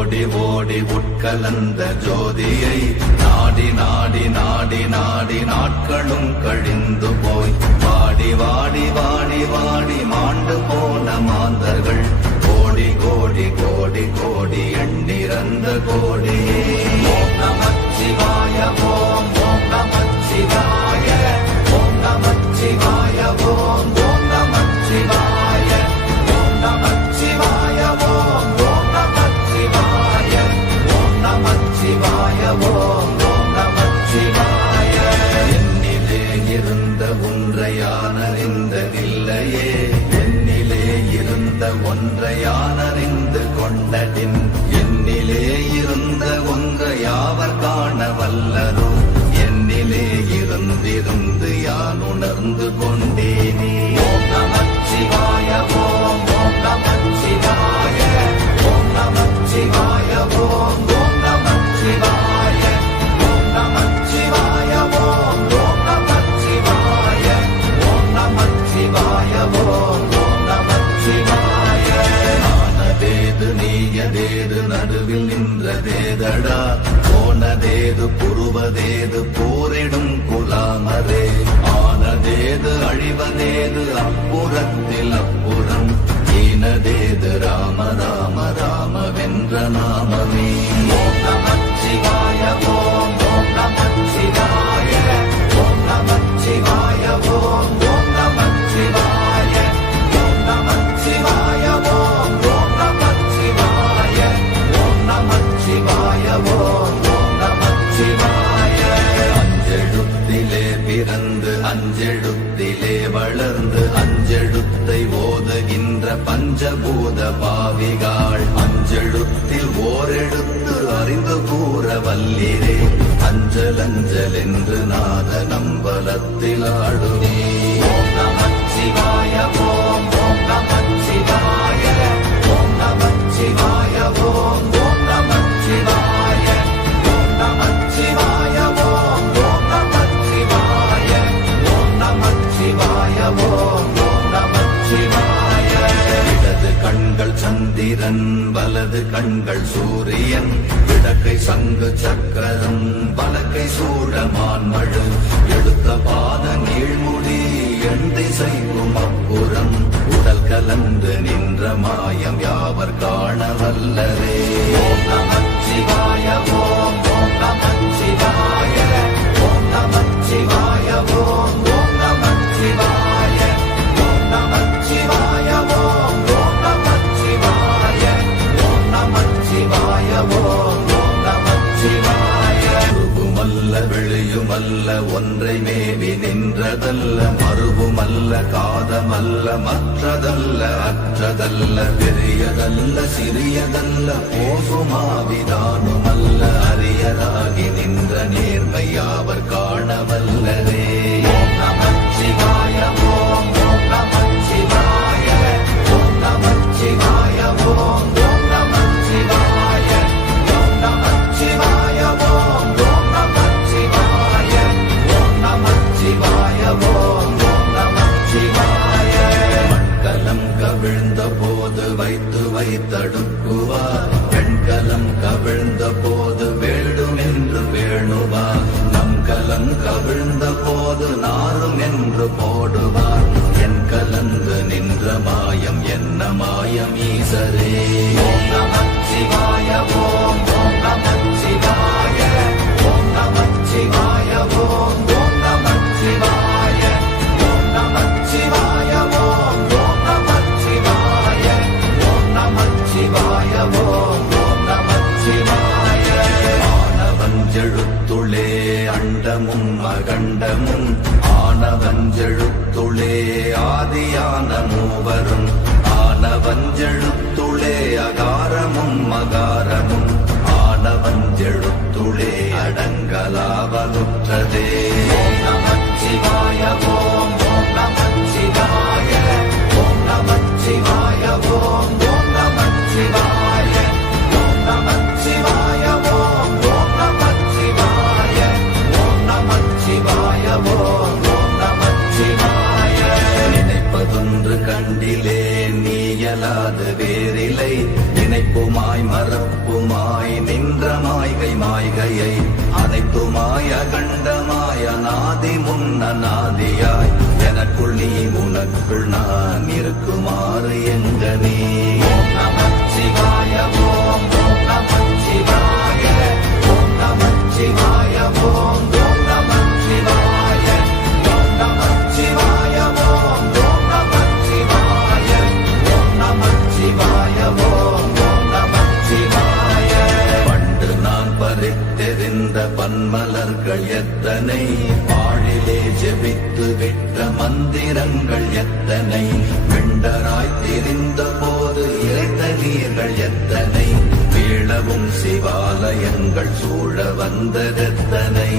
ஓடி ஓடி உட்கலந்த ஜோதியை நாடி நாடி நாடி நாடி நாட்களும் கழிந்து போய் வாடி வாடி வாடி வாடி மாண்டு போன மாந்தர்கள் கோடி கோடி கோடி கோடி எண்ணிறந்த கோடி. ஓம் நமச்சிவாய ஓம் ஓம் நமச்சிவாய ஓம் நமச்சிவாய ஓம் ஓம் நமச்சிவாய ஓம் நமச்சிவாய ஓம் ஓம் நமச்சிவாய ஓம் நமச்சிவாய ஓம் ஓம் நமச்சிவாய. என்னிலே இருந்த ஒன்றை யான் அறிந்ததில்லையே, என்னிலே இருந்த ஒன்றை யான் அறிந்து கொண்டதின், என்னிலே இருந்த ஒன்றை யாவர் காண வல்லரோ, என்னிலே இருந்திருந்து யான் உணர்ந்து கொண்டேனே. ஓம் நமச்சிவாய ஓம் ஓம் நமச்சிவாய ஓம் நமச்சிவாய ஓம் ஓம் நமச்சிவாய ஓம் நமச்சிவாய ஓம் ஓம் நமச்சிவாய ஓம் நமச்சிவாய ஓம் ஓம் நமச்சிவாய. ஆனதேது நீயதேது நடுவில் நின்றதேதடா, போனதேது புருவதேது போரிடும் குலாமரே, ஆனதேது அழிவதேது அப்புறத்தில் அப்புறம், ஈனதேது ராம ராம ராம வென்ற நாமமே. ஓம் நமச்சிவாய ஓம் ஓம் நமச்சிவாய ஓம் நமச்சிவாய ஓம் ஓம் நமச்சிவாய ஓம் நமச்சிவாய ஓம் ஓம் நமச்சிவாய ஓம் நமச்சிவாய ஓம் ஓம் நமச்சிவாய. அஞ்செழுத்திலே பிறந்து அஞ்செழுத்திலே வளர்ந்து அஞ்செழுத்தை ஓதுகின்ற பஞ்சபூத பாவிகாள், அஞ்செழுத்தில் ஓரெழுத்து அறிந்து கூற வல்லிரே, அஞ்சல் அஞ்சல் என்று நாத நம்பலத்தில் ஆடுவே. ஓம் நமச்சிவாய ஓம் ஓம் நமச்சிவாய ஓம் நமச்சிவாய ஓம் ஓம் நமச்சிவாய ஓம் நமச்சிவாய ஓம் ஓம் நமச்சிவாய ஓம் நமச்சிவாய ஓம் ஓம் நமச்சிவாய. இடது கண்கள் சந்திரன் வலது கண்கள் சூரியன், இடக்கை சங்கு சக்கரம் வலக்கை சூழமான் மழு, எடுத்த பாத நீழ்முடி எண் திசைக்கும் அப்புறம், உடல் கலந்து நின்ற மாயம் யாவர் காண வல்லரே. ஓம் நமச்சிவாய ஓம் ஓம் நமச்சிவாய ஓம் நமச்சிவாய ஓம் ஓம் நமச்சிவாய ஓம் நமச்சிவாய ஓம் ஓம் நமச்சிவாய ஓம் நமச்சிவாய ஓம் ஓம் நமச்சிவாய. உருவுமல்ல வெளியுமல்ல ஒன்றை மேவி நின்றதல்ல, மறுவுமல்ல காதமல்ல மற்றதல்ல அற்றதல்ல, பெரியதல்ல சிறியதல்ல போகுமாவிதானுமல்ல, அரியராகி நின்ற நேர்மை யாவர் காண வல்லரே. ஓம் நமச்சிவாய ஓம் ஓம் நமச்சிவாய ஓம் நமச்சிவாய ஓம் ஓம் நமச்சிவாய ஓம் நமச்சிவாய ஓம் ஓம் நமச்சிவாய ஓம் நமச்சிவாய ஓம் ஓம் நமச்சிவாய. மண்கலம் கவிழ்ந்த போது வைத்து வைத்தடுக்குவார், பெண்கலம் கவிழ்ந்த போது வேண்டும் என்று வேணுவார், நம் கலம் கவிழ்ந்த போது நாரும் என்று போடுவார், என் கலந்து நின்ற மாயம் என்ன மாயம் ஈசரே. ஓம் நமச்சிவாய ஓம் ஓம் நமச்சிவாய ஓம் நமச்சிவாய ஓம் ஓம் நமச்சிவாய ஓம் நமச்சிவாய ஓம் ஓம் நமச்சிவாய ஓம் நமச்சிவாய ஓம் ஓம் நமச்சிவாய. ஆனவஞ்செழுத்துளே அண்டமும் அகண்டமும், ஆனவஞ்செழுத்துளே ஆதியான மூவரும், ஆனவஞ்செழுத்துளே அகாரமும் அகாரமும், ஆனவஞ்செழுத்துளே அடங்கலாவலுற்றதே. ஓம் நமச்சிவாய ஓம் ஓம் நமச்சிவாய ஓம் நமச்சிவாய ஓம் ஓம் நமச்சிவாய ஓம் நமச்சிவாய ஓம் ஓம் நமச்சிவாய ஓம் நமச்சிவாய ஓம் ஓம் நமச்சிவாய. நினைப்பதொன்று கண்டிலே நீயலாது வேறில்லை, நினைப்புமா மாய் மறப்புமாய் நின்ற மாய்கை மாய்கையை அனைத்துமாய் அகண்டமாய் அநாதி முன்னநாதியாய் எனக்குள் நீ உனக்குள் நான் இருக்குமாறு எங்க நீ ஓம் நமச்சிவாய ஓம் ஓம் நமச்சிவாய ஓம் நமச்சிவாய ஓம் ஓம் நமச்சிவாய ஓம் நமச்சிவாய ஓம் ஓம் நமச்சிவாய ஓம் நமச்சிவாய ஓம் ஓம் நமச்சிவாய பண்டு நான் பறித்தெறிந்த பன்மலர்கள் எத்தனை பாழிலே ஜெபித்து விட்ட மந்திரங்கள் எத்தனை விண்டராய் தெரிந்த போது இறைத்த நீர்கள் எத்தனை வீழவும் சிவாலயங்கள் சூழ வந்ததெத்தனை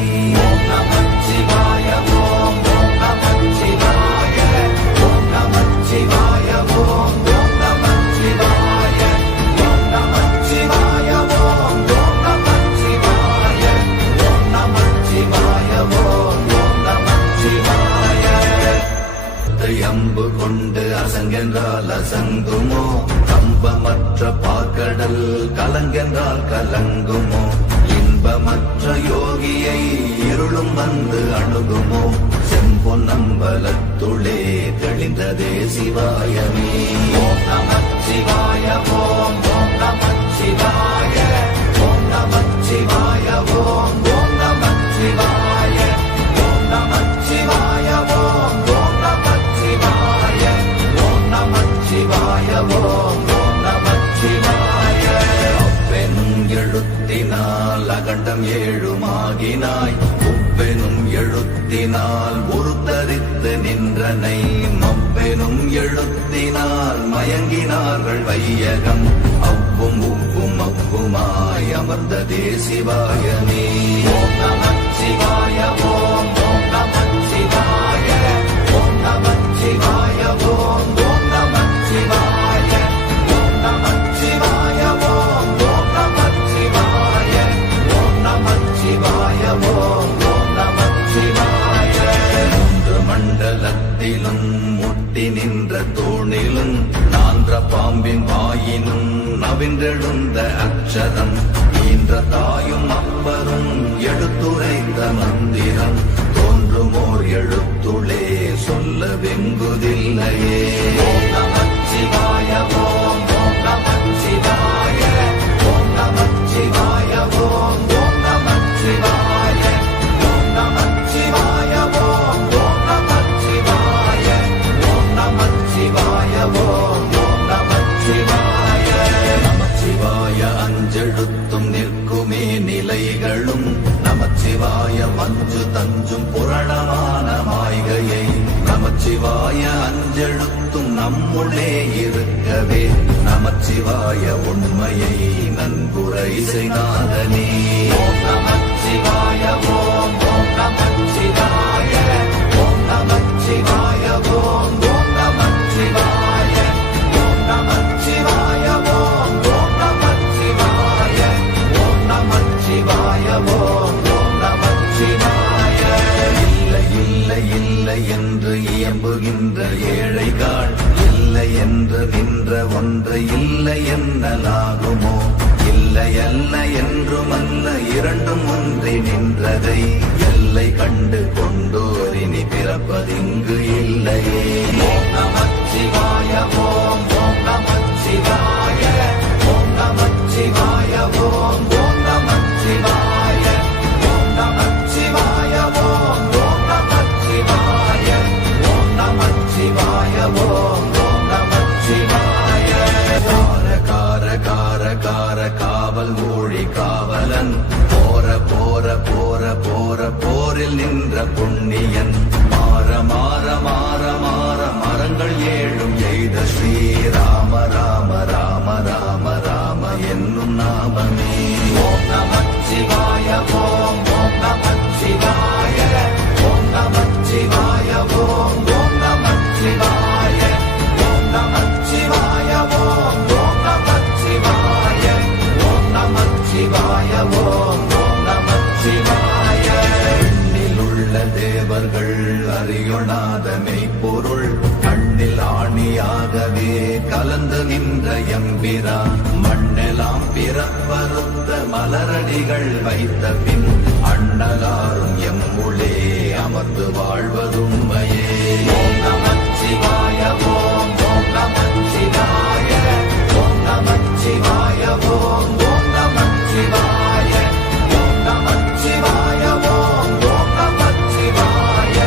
ஓம் நமச்சிவாய ஓம் ஓம் நமச்சிவாய ஓம் நமச்சிவாய ஓம் ஓம் நமச்சிவாய ஓம் நமச்சிவாய ஓம் ஓம் நமச்சிவாய ஓம் நமச்சிவாய ஓம் ஓம் நமச்சிவாய அம்பு கொண்டு அசங்கென்றால் அசங்குமோ கம்பமற்ற பாக்கடல் கலங்கென்றால் கலங்குமோ இன்பமற்ற யோகியை இருளும் வந்து அணுகுமோ செம்பொன்னம்பலத்துளே தெளிந்ததே சிவாயமே ஓம் நமச்சிவாய ஓம் ஓம் நமச்சிவாய ஓம் நமச்சிவாய ஓம் ஓம் நமச்சிவாய ஓம் நமச்சிவாய ஓம் ஓம் நமச்சிவாய ஓம் நமச்சிவாய ஓம் ஓம் நமச்சிவாய அப்பெனும் எழுத்தினால் அகண்டம் ஏழுமாகினாய் உப்பெனும் எழுத்தினால் உருத்தரித்து நின்றனை மப்பெனும் எழுத்தினால் மயங்கினார்கள் வையகம் அவ்வும் உப்பும் அப்புமாய் அமர்ந்ததே சிவாயமே ஓம் நமச்சிவாய ஓம் ஓம் நமச்சிவாய ஓம் நமச்சிவாய ஓம் ஓம் நமச்சிவாய ஓம் நமச்சிவாய ஓம் ஓம் நமச்சிவாய ஓம் நமச்சிவாய ஓம் ஓம் நமச்சிவாய மூன்று மண்டலத்திலும் முட்டி நின்ற தூணிலும் நான்ற பாம்பின் வாயினும் நவின்றெழுந்த அக்ஷரம் ஈன்ற தாயும் அப்பரும் எடுத்துரைத்த மந்திரம் தோன்றுமோர் எழுத்துளே சொல்ல வெங்குதில்லையே ஓம் நமச்சிவாய ஓம் ஓம் நமச்சிவாய ஓம் நமச்சிவாய ஓம் ஓம் நமச்சிவாய ஓம் நமச்சிவாய ஓம் ஓம் நமச்சிவாய ஓம் நமச்சிவாய ஓம் ஓம் நமச்சிவாய நமச்சிவாய அஞ்செழுத்தும் நிற்குமே நிலைகளும் நமச்சிவாய மஞ்சு தஞ்சும் புரணமான மாய்கையை நமச்சிவாய அஞ்செழுத்தும் நம்முள்ளே இருக்கவே நமச்சிவாய உண்மையை நன்குரை செய்தாதனே ஓம் நமச்சிவாய ஓம் ஓம் நமச்சிவாய ஓம் நமச்சிவாய ஓம் ஓம் நமச்சிவாய ஓம் நமச்சிவாய ஓம் ஓம் நமச்சிவாய ஓம் நமச்சிவாய ஓம் ஓம் நமச்சிவாய இல்லை இல்லை இல்லை என்று இயம்புகின்ற ஏழைகள் இல்லை என்று நின்ற ஒன்று இல்லை என்னலாகுமோ இல்லை அல்ல என்றுமல்ல இரண்டும் ஒன்றி நின்றதை எல்லை கண்டு கொண்டோரினி பிறப்பதிங்கு இல்லையே ஓம் நமச்சிவாய ஓம் ஓம் நமச்சிவாய ஓம் நமச்சிவாய ஓம் ஓம் நமச்சிவாய ஓம் நமச்சிவாய ஓம் ஓம் நமச்சிவாய ஓம் நமச்சிவாய ஓம் ஓம் நமச்சிவாய கார கார கார கார காவல் ஊழி காவலன் போர போர போர போர போரில் நின்ற புண்ணியன் மாற மாற மாற மாற மரங்கள் ஏழும் எய்த ஸ்ரீராம ராம ராம ராம ராம என்னும் நாமமே ஓம் நமச்சிவாய ஓம் ஓம் நமச்சிவாய ஓம் நமச்சிவாய ஓம் ஓம் நமச்சிவாய ஓம் நமச்சிவாய ஓம் ஓம் நமச்சிவாய ஓம் நமச்சிவாய ஓம் ஓம் நமச்சிவாய எண்ணிலுள்ள தேவர்கள் அறியொணாத மெய்ப்பொருள் கண்ணி கண்ணில் ஆணியாகவே கலந்து நின்ற எம்பிரான் மண்ணெல்லாம் பிறப்பறுத்த மலரடிகள் வைத்த பின் அண்ணலாரும் எம்முளே அமர்ந்து வாழ்வதுண்மையே. ஓம் நமச்சிவாய ஓம் ஓம் நமச்சிவாய ஓம் நமச்சிவாய ஓம் ஓம் நமச்சிவாய ஓம் நமச்சிவாய ஓம் ஓம் நமச்சிவாய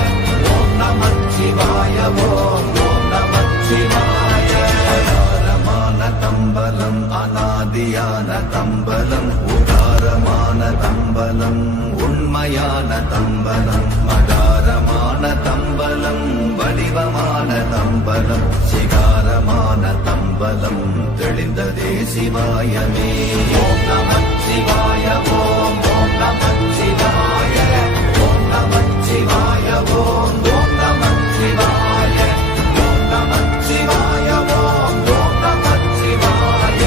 ஓம் நமச்சிவாய ஓம் ஓம் நமச்சிவாய. அகாரமான தம்பலம் அநாதியான தம்பலம் உதாரமான தம்பலம் உண்மையான தம்பலம் மகாரமான தம்பலம் வடிவமான தம்பலம் சிகாரமான தம்பலம் தெளிந்ததே சிவாயமே. ஓம் நமச்சிவாய ஓம் ஓம் நமச்சிவாய ஓம் நமச்சிவாய ஓம் ஓம் நமச்சிவாய ஓம் நமச்சிவாய ஓம் ஓம் நமச்சிவாய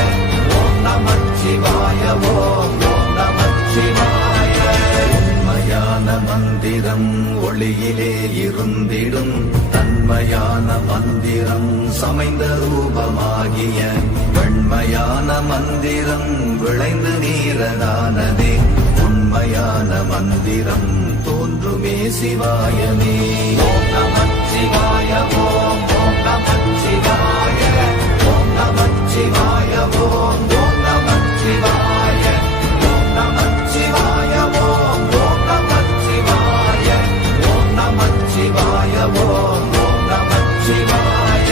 ஓம் நமச்சிவாய ஓம் ஓம் நமச்சிவாய. உண்மையான மந்திரம் ஒளியிலே இருந்திடும் தன்மையான மந்திரம் சமைந்த ரூபமாகிய வெண்மையான மந்திரம் விளைந்து நீரதானதே உண்மையான மந்திரம் தோன்றுமே சிவாயமே. ஓம் நமச்சிவாய ஓம் ஓம் நமச்சிவாய ஓம் நமச்சிவாய ஓம் ஓம் நமச்சிவாய ஓம் நமச்சிவாய ஓம் ஓம் நமச்சிவாய ஓம் நமச்சிவாய ஓம் ஓம் நமச்சிவாய.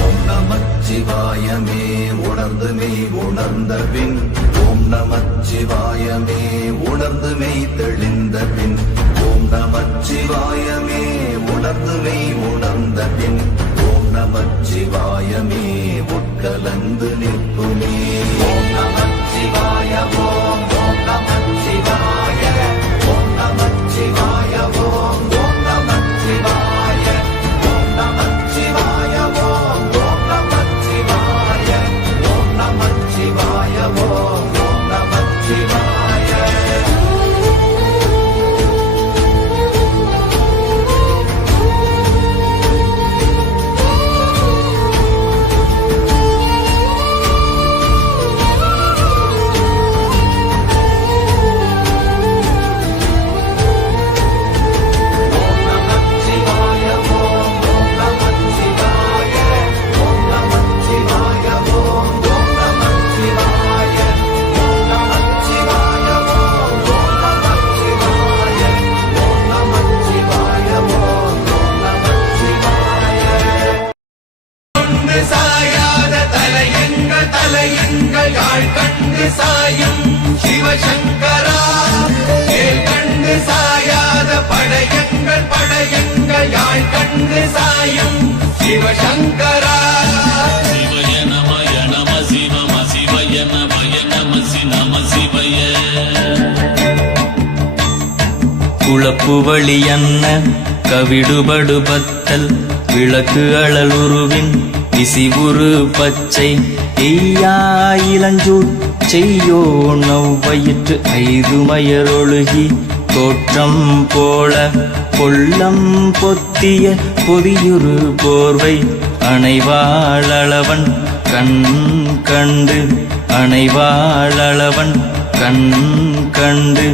ஓம் நமச்சிவாயமே உணர்ந்து மெய் உணர்ந்த பின் ஓம் நமச்சிவாயமே உணர்ந்து மெய் தெளிந்த பின் ஓம் நமச்சிவாயமே உணர்ந்து மெய் உணர்ந்த பின் ஓம் நமச்சிவாயமே உட்கலந்து நிற்குமே. ஓம் நமச்சிவாய ஓம் ஓம் நமச்சிவாய ஓம் நமச்சிவாய ஓம் ஓம் நமச்சிவாய ஓம் நமச்சிவாய ஓம் ஓம் நமச்சிவாய ஓம் நமச்சிவாய ஓம் ஓம் நமச்சிவாய. சாயாத தலையங்கள் தலையங்கள் யாழ் கண்டு சாயும் சிவசங்கரா கேள் கண்டு சாயாத படையங்கள் படையங்கள் யாழ் கண்டு சாயும் சிவசங்கரா. சிவய நமய நம சிவம சிவய நமய நம நம சிவய. குழப்புவழி அன்ன கவிடுபடு பத்தல் விளக்கு அழலுருவின் இசிவுரு பச்சை எய்யா இளஞ்சூட் செய்யோ நவ்வயிற்று ஐதுமயரொழுகி தோற்றம் போல கொள்ளம் பொத்திய பொதியுரு போர்வை அணைவாளவன் கண் கண்டு அணைவாளவன் கண் கண்டு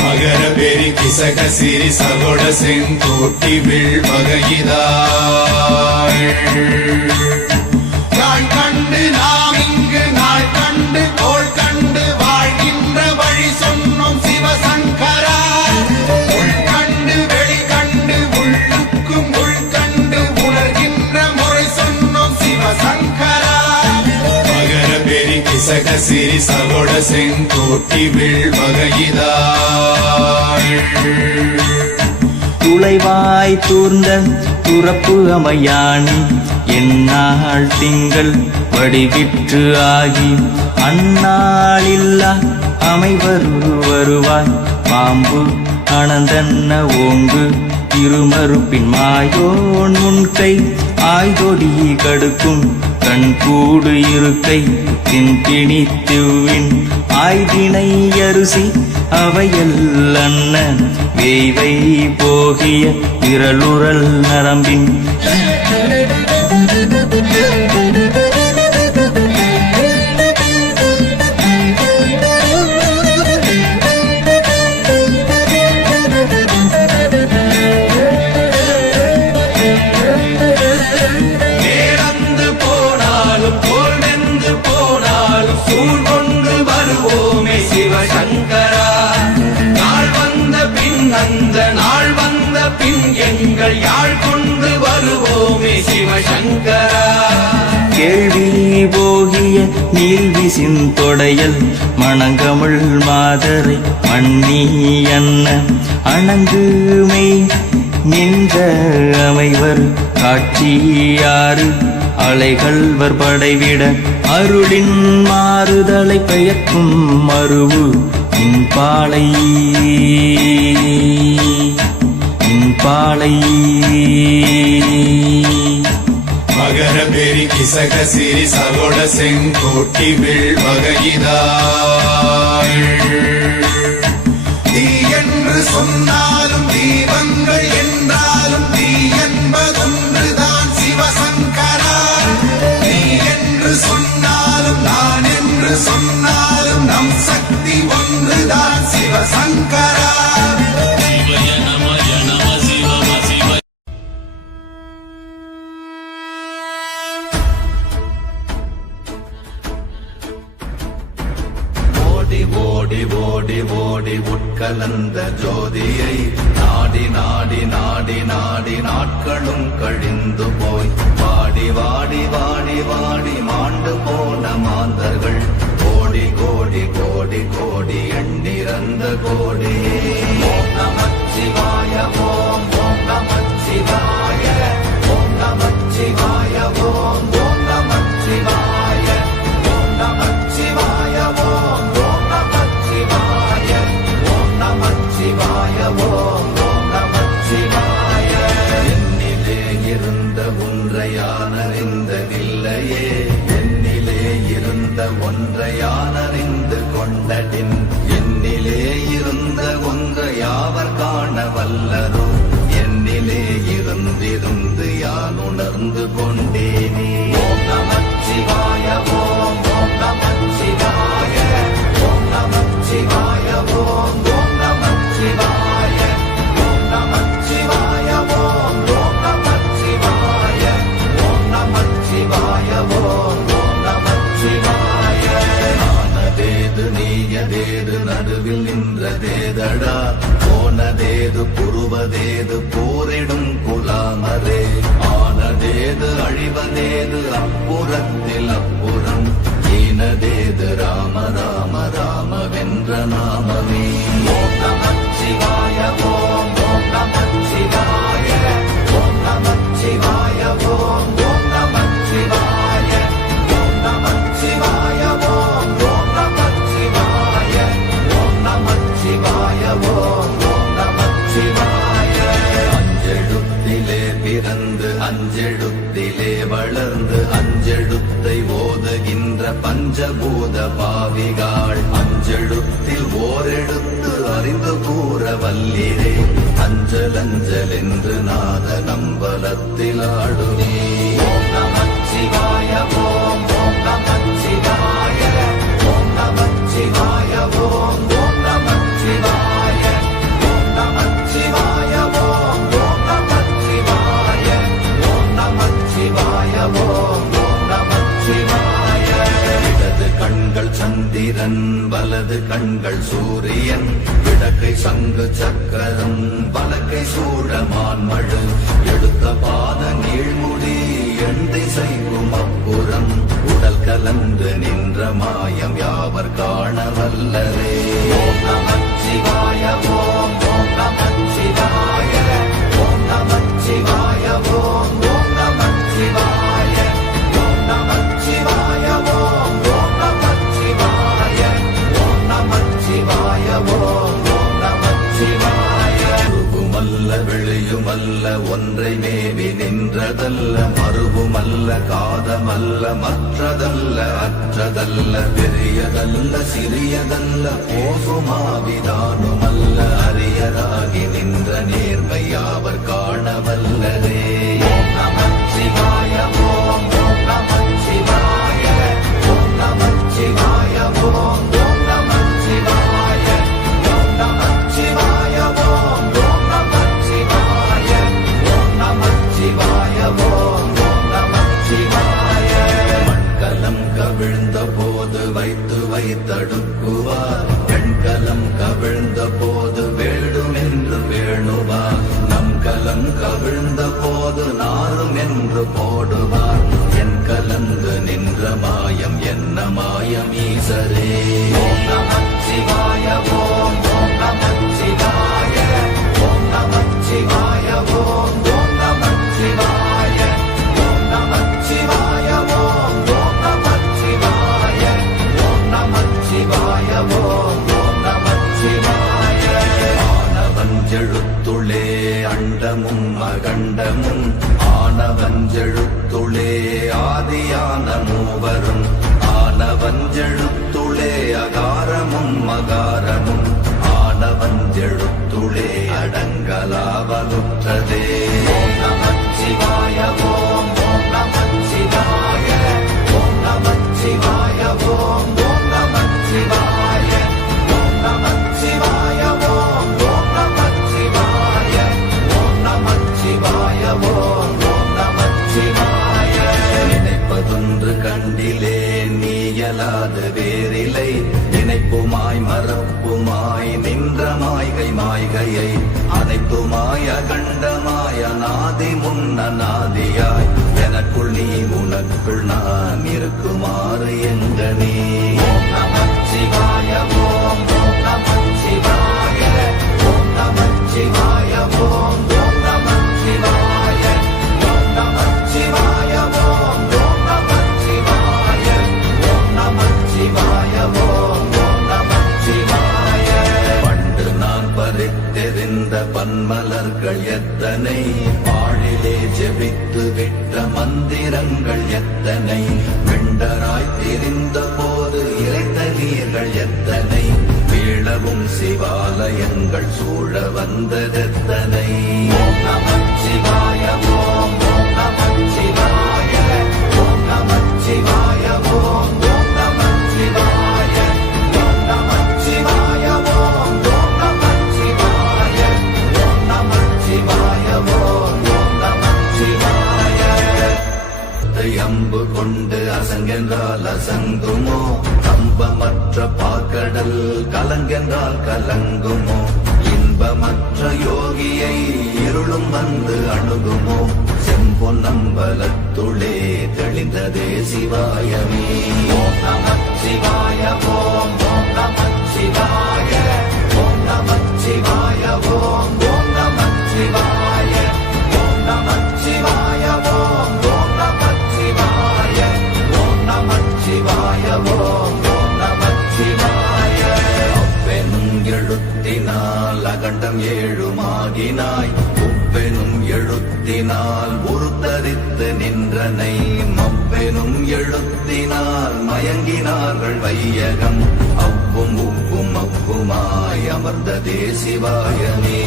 மகர பெரி கிசக சிறி சகோட செங்கோட்டி வில் வகையிதாள் நாள் கண்டு நாம் இங்கு நாள் கண்டு கோள் கண்டு வாழ்கின்ற வழி சொன்னோம் சிவசங்கரா. உள் கண்டு வெளி கண்டு உள்ளுக்கும் உள் கண்டு உணர்கின்ற முறை சொன்னோம் சிவசங்கரா. மகர பெரி கிசக சிறி சகோட செங்கோட்டி வில் வகையிதாள் துளைவாய் தூர்ந்த துறப்பு அமையாணி எந்நாள் திங்கள் வடிவிற்று ஆகி அந்நாளில்லா அமைவரு வருவாய் பாம்பு அனந்தன்ன ஓங்கு இருமறுப்பின் மாயோன் முன்கை ஆய்தொடி கடுக்கும் கண்கூடு இருக்கை தின்பிணி திவ்வின் ஆய்தினை அரிசி அவையல் அன்ன வேய்வை போகிய விரலுரல் நரம்பின் நேரந்து போனாலும் தோல் வெந்து போனாலும் சூழ் கொண்டு வருவோமே சிவசங்கரா. நாள் வந்த பின் அந்த நாள் வந்த பின் எங்கள் யாழ் கொண்டு வருவோமே சிவசங்கரா. கேள்வி போகிய நீல்விசின் தொடையல் மணங்கமிழ் மாதரை மண்ணி அன்ன அணங்குமை நின்ற அமைவர் காட்சியாறு அலைகள்வர் படைவிட அருளின் மாறுதலை பெயர்க்கும் மருவு இன்பாலை மகர பெரி கிசக சிறி சகோட செங்கோட்டி விழ்வகையிதாள். தீ என்று சொன்னாலும் தீபங்கள் என்றாலும் தீ என்பதொன்றுதான் சிவசங்கரா. நீ என்று சொன்னாலும் நான் என்று சொன்னாலும் நம் சக்தி ஒன்றுதான் சிவசங்கரா. சிவய நம சிவ சிவ. ஓடி ஓடி ஓடி ஓடி உட்கலந்த ஜோதியை நாடி நாடி நாடி நாடி நாட்களும் கழிந்து போய் வாடி வாடி வாடி வாடி மாண்டு போன மாந்தர்கள் கோடி கோடி கோடி கோடி எண்ணிறந்த கோடி. ஓம் நமச்சிவாய ஓம் ஓம் நமச்சிவாய ஓம் நமச்சிவாய ஓம் ஓம் நமச்சிவாய ஓம் நமச்சிவாய ஓம் ஓம் நமச்சிவாய ஓம் நமச்சிவாய ஓம் ஓம் நமச்சிவாய. என்னிலே இருந்த ஒன்றை யான் அறிந்ததில்லையே, என்னிலே இருந்த ஒன்றை யான் அறிந்து கொண்டடின், என்னிலே இருந்த ஒன்றை யாவர் காண வல்லரோ, என்னிலே இருந்திருந்து யான் உணர்ந்து கொண்டேனே. ஓம் நமச்சிவாய ஓம் ஓம் நமச்சிவாய ஓம் நமச்சிவாய ஓம் ஓம் நமச்சிவாய ஓம் நமச்சிவாய ஓம் ஓம் நமச்சிவாய ஓம் நமச்சிவாய ஓம் ஓம் நமச்சிவாய. ஆனதேது நீயதேது நடுவில் நின்றதேதடா, போனதேது புருவதேது போரிடும் குலாமரே, ஆனதேது அழிவதேது அப்புறத்தில் அப்புறம், ஈனதேது ராம ராம ராம வென்ற நாமமே. ஓம் நமச்சிவாய ஓம் ஓம் நமச்சிவாய ஓம் நமச்சிவாய ஓம் ஓம் நமச்சிவாய ஓம் நமச்சிவாய ஓம் ஓம் நமச்சிவாய ஓம் நமச்சிவாய ஓம் ஓம் நமச்சிவாய. அஞ்செழுத்திலே பிறந்து அஞ்செழுத்திலே வளர்ந்து அஞ்செழுத்தை ஓதுகின்ற பஞ்சபூத பாவிகாள், அஞ்செழுத்தில் ஓரெழுத்து அறிந்து கூற வல்லிரே, அஞ்சல் அஞ்சல் என்று நாத நம்பலத்தில் ஆடுவே. ஓம் நமச்சிவாய ஓம் ஓம் நமச்சிவாய ஓம் நமச்சிவாய ஓம் ஓம் நமச்சிவாய ஓம் நமச்சிவாய ஓம் ஓம் நமச்சிவாய ஓம் நமச்சிவாய ஓம் ஓம் நமச்சிவாய. இடது கண்கள் சந்திரன் வலது கண்கள் சூரியன், இடக்கை சங்கு சக்கரம் வலக்கை சூழமான் மழு, எடுத்த பாத நீழ்முடி எண் திசைக்கும் அப்புறம், உடல் கலந்து நின்ற மாயம் யாவர் காண வல்லரே. ஓம் நமச்சிவாய ஓம் ஓம் நமச்சிவாய ஓம் நமச்சிவாய ஓம் ஓம் நமச்சிவாய ஓம் நமச்சிவாய ஓம் ஓம் நமச்சிவாய ஓம் நமச்சிவாய ஓம் ஓம் நமச்சிவாய. உருகுமல்ல வெளியுமல்ல ஒன்றை மேவி நின்றதல்ல, மறுவுமல்ல காதமல்ல மற்றதல்ல அற்றதல்ல, பெரியதல்ல சிறியதல்ல போகுமாவிதானுமல்ல, அரியராகி நின்ற நேர்மையாவர் காண வல்லரே. ஓம் நமச்சிவாய ஓம் ஓம் நமச்சிவாய ஓம் நமச்சிவாய ஓம் ஓம் நமச்சிவாய ஓம் நமச்சிவாய ஓம் ஓம் நமச்சிவாய ஓம் நமச்சிவாய ஓம் ஓம் ஈசரே. ஓம் நமச்சிவாய ஓம் ஓம் நமச்சிவாய ஓம் நமச்சிவாய ஓம் ஓம் நமச்சிவாய ஓம் நமச்சிவாய ஓம் ஓம் நமச்சிவாய ஓம் நமச்சிவாய ஓம் ஓம் நமச்சிவாய. ஆனவஞ்செழுத்துளே அண்டமும் அகண்டமும் ஆனவஞ்செழுத்துளே ஆதியான மூவரும் ஆனவஞ்செழுத்துளே அகாரமும் மகாரமும் ஆனவஞ்செழுத்துளே அடங்கலாவலுற்றதே. ஓம் நமச்சிவாய ஓம் ஓம் நமச்சிவாய ஓம் நமச்சிவாய ஓம் ஓம் நமச்சிவாய ஓம் நமச்சிவாய ஓம் ஓம் நமச்சிவாய ஓம் நமச்சிவாய ஓம் ஓம் நமச்சிவாய. நினைப்பதொன்று கண்டிலே நீயலாது வேறிலை நினைப்புமாய் மறப்புமாய் நின்ற மாய்கை மாய்கையை அனைத்துமாய் அகண்டமாய் அநாதி முன்னநாதியாய் எனக்குள் நீ உனக்குள் நான் இருக்குமாறு எங்கனே. ஓம் நமச்சிவாய ஓம் ஓம் நமச்சிவாய ஓம் நமச்சிவாய ஓம் ஓம் நமச்சிவாய ஓம் நமச்சிவாய ஓம் ஓம் நமச்சிவாய ஓம் நமச்சிவாய ஓம் ஓம் நமச்சிவாய. பண்டு நான் பறித்தெறிந்த பன்மலர்கள் எத்தனை பாழிலே ஜெபித்து விட்ட மந்திரங்கள் எத்தனை வெண்டராய் திரிந்த போது இறைத்த நீர்கள் எத்தனை வீழவும் சிவாலயங்கள் சூழ வந்ததெத்தனை. ஓம் நமச்சிவாய ஓம் ஓம் நமச்சிவாய ஓம் நமச்சிவாய ஓம் ஓம் நமச்சிவாய ஓம் நமச்சிவாய ஓம் ஓம் நமச்சிவாய ஓம் நமச்சிவாய ஓம் ஓம் நமச்சிவாய. அம்பு கொண்டு அசங்கென்றால் அசங்குமோ கம்பமற்ற பாக்கடல் கலங்கென்றால் கலங்குமோ இன்பமற்ற யோகியை இருளும் வந்து அணுகுமோ செம்பொன்னம்பலத்துளே தெளிந்ததே சிவாயமே. ஓம் நமச்சிவாய ஓம் ஓம் நமச்சிவாய ஓம் நமச்சிவாய ஓம் ஓம் நமச்சிவாய ஓம் நமச்சிவாய ஓம் ஓம் நமச்சிவாய ஓம் நமச்சிவாய ஓம் ஓம் நமச்சிவாய. அவ்வெனும் எழுத்தினால் அகண்டம் ஏழுமாகினாய் உவ்வெனும் எழுத்தினால் உருத்தரித்து நின்றனை மவ்வெனும் எழுத்தினால் மயங்கினார்கள் வையகம் அவ்வும் உவ்வும் அவ்வுமாய் அமர்ந்ததே சிவாயமே.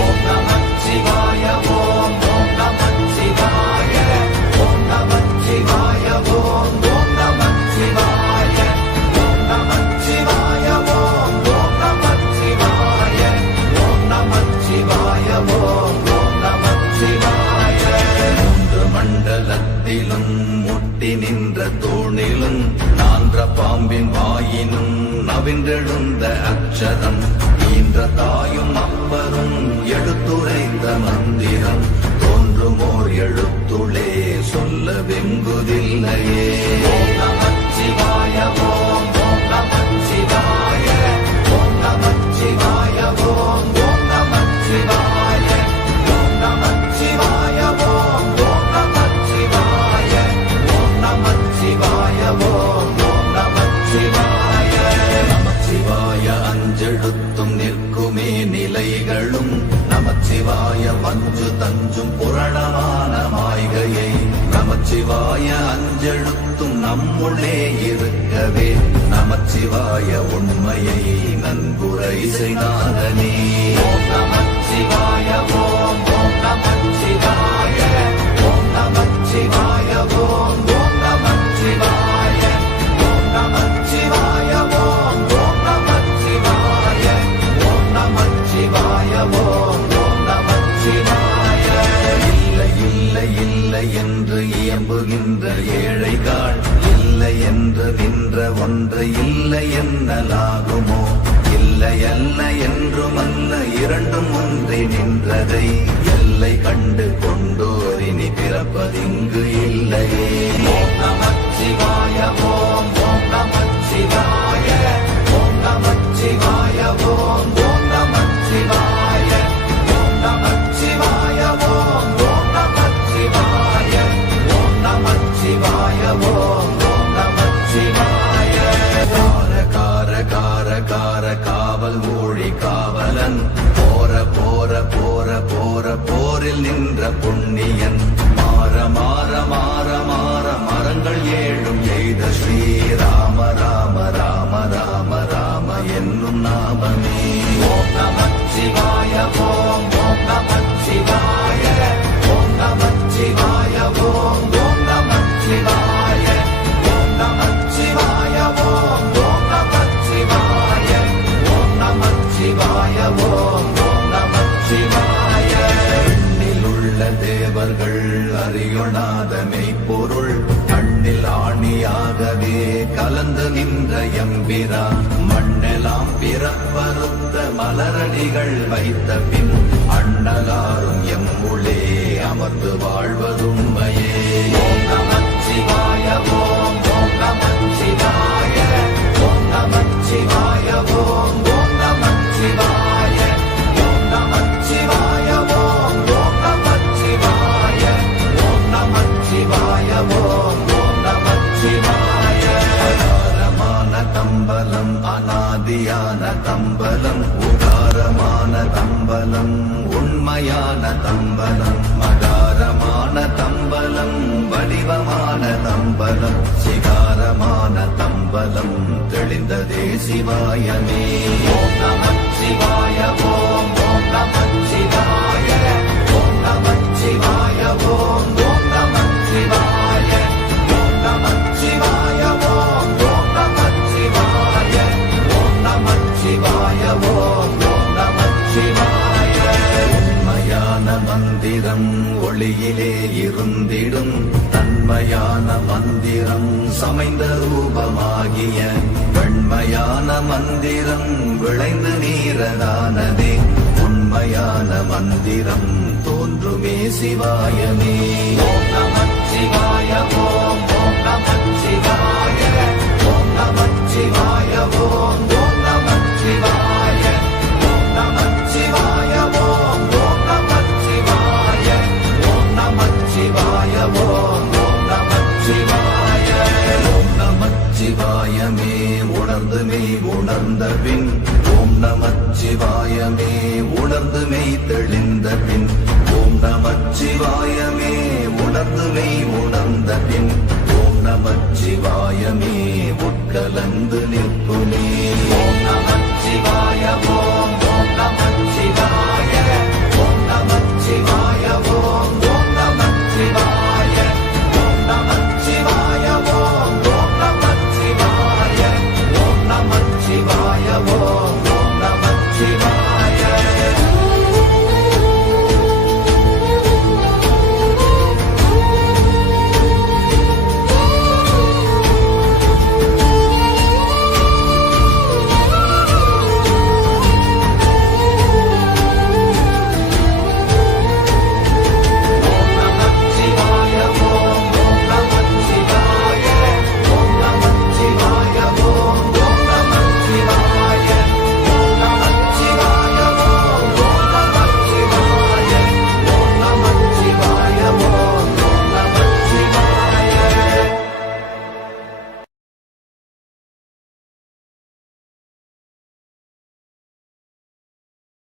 ஓம் நமச்சிவாய ஓம் ஓம் நமச்சிவாய ஓம் நமச்சிவாய ஓம் ஓம் நமச்சிவாய ஓம் நமச்சிவாய ஓம் ஓம் நமச்சிவாய ஓம் நமச்சிவாய ஓம் ஓம் நமச்சிவாய. மூன்று மண்டலத்திலும் முட்டி நின்ற தூணிலும் நான்ற பாம்பின் வாயினும் நவின்றெழுந்த அக்ஷரம் ஈன்ற தாயும் அப்பரும் எடுத்துரைத்த மந்திரம் தோன்றுமோர் எழுத்துளே சொல்ல வெங்குதில்லையே. ஓம் நமச்சிவாய ஓம் ஓம் நமச்சிவாய ஓம் நமச்சிவாய ஓம் ஓம் நமச்சிவாய ஓம் நமச்சிவாய ஓம் ஓம் நமச்சிவாய ஓம் நமச்சிவாய ஓம் ஓம் நமச்சிவாய. நமச்சிவாய அஞ்செழுத்தும் நிற்குமே நிலைகளும் நமச்சிவாய மஞ்சு தஞ்சும் புரணமான மாய்கையை நமச்சிவாய அஞ்செழுத்தும் நம்முள்ளே இருக்கவே நமச்சிவாய உண்மையை நன்குரை செய்தானே. ஓம் நமச்சிவாய ஓம் ஓம் நமச்சிவாய ஓம் நமச்சிவாய ஓம் ஓம் நமச்சிவாய ஓம் நமச்சிவாய ஓம் ஓம் நமச்சிவாய ஓம் நமச்சிவாய ஓம் ஓம் நமச்சிவாய. இல்லை இல்லை இல்லை என்று இயம்புகின்ற ஏழைகாள் இல்லை என்று நின்ற ஒன்று இல்லை என்னலாகுமோ இல்லை அல்ல என்றுமல்ல இரண்டும் ஒன்றி நின்றதை எல்லை கண்டு கொண்டோரினி பிறப்பதிங்கு இல்லையே. ஓம் நமச்சிவாய ஓம் ஓம் நமச்சிவாய புண்ணியன் மாற மாற மாற மாற மரங்கள் ஏழும் எய்த ஸ்ரீராம ராம ராம ராம ராம என்னும் நாமமே. ஓம் நமச்சிவாய ஓம் ஓம் நமச்சிவாய ஓம் நமச்சிவாய ஓம் ஓம் நமச்சிவாய ஓம் நமச்சிவாய ஓம் ஓம் நமச்சிவாய ஓம் நமச்சிவாய ஓம் ஓம் நமச்சிவாய. எண்ணிலுள்ள தேவர்கள் அறியொணாத மெய்ப்பொருள் கண்ணில் ஆணியாகவே கலந்து நின்ற எம்பிரா மண்ணெல்லாம் பிறப்பறுத்த மலரடிகள் வைத்த பின் அண்ணலாரும் எம்முளே அமர்ந்து வாழ்வதுண்மையே. ஓம் நமச்சிவாய ஓம் ஓம் நமச்சிவாய ஓம் நமச்சிவாய ஓம் ஓம் நமச்சிவாய ஓம் நமச்சிவாய ஓம் ஓம் நமச்சிவாய ஓம் நமச்சிவாய ஓம் ஓம் நமச்சிவாய. அகாரமான தம்பலம் அநாதியான தம்பலம் உகாரமான தம்பலம் உண்மையான தம்பலம் மகாரமான தம்பலம் வடிவமான தம்பலம் சிகாரமான தம்பலம் தெளிந்ததே சிவாயமே. ஓம் நமச்சிவாய ஓம் ஓம் நமச்சிவாய ஓம் நமச்சிவாய ஓம் ஓம் நமச்சிவாய ஓம் நமச்சிவாய ஓம் ஓம் நமச்சிவாய ஓம் நமச்சிவாய ஓம் ஓம் நமச்சிவாய. உண்மையான மந்திரம் ஒளியிலே இருந்திடும் தன்மையான மந்திரம் சமைந்த ரூபமாகிய வெண்மையான மந்திரம் விளைந்து நீரதானதே உண்மையான மந்திரம் தோன்றுமே சிவாயமே. ஓம் நமச்சிவாய ஓம் ஓம் நமச்சிவாய ஓம் நமச்சிவாய ஓம் ஓம் நமச்சிவாய ஓம் நமச்சிவாய ஓம் ஓம் நமச்சிவாய ஓம் நமச்சிவாய ஓம் ஓம் நமச்சிவாய. ஓம் நமச்சிவாயமே உணர்ந்து மெய் உணர்ந்த பின்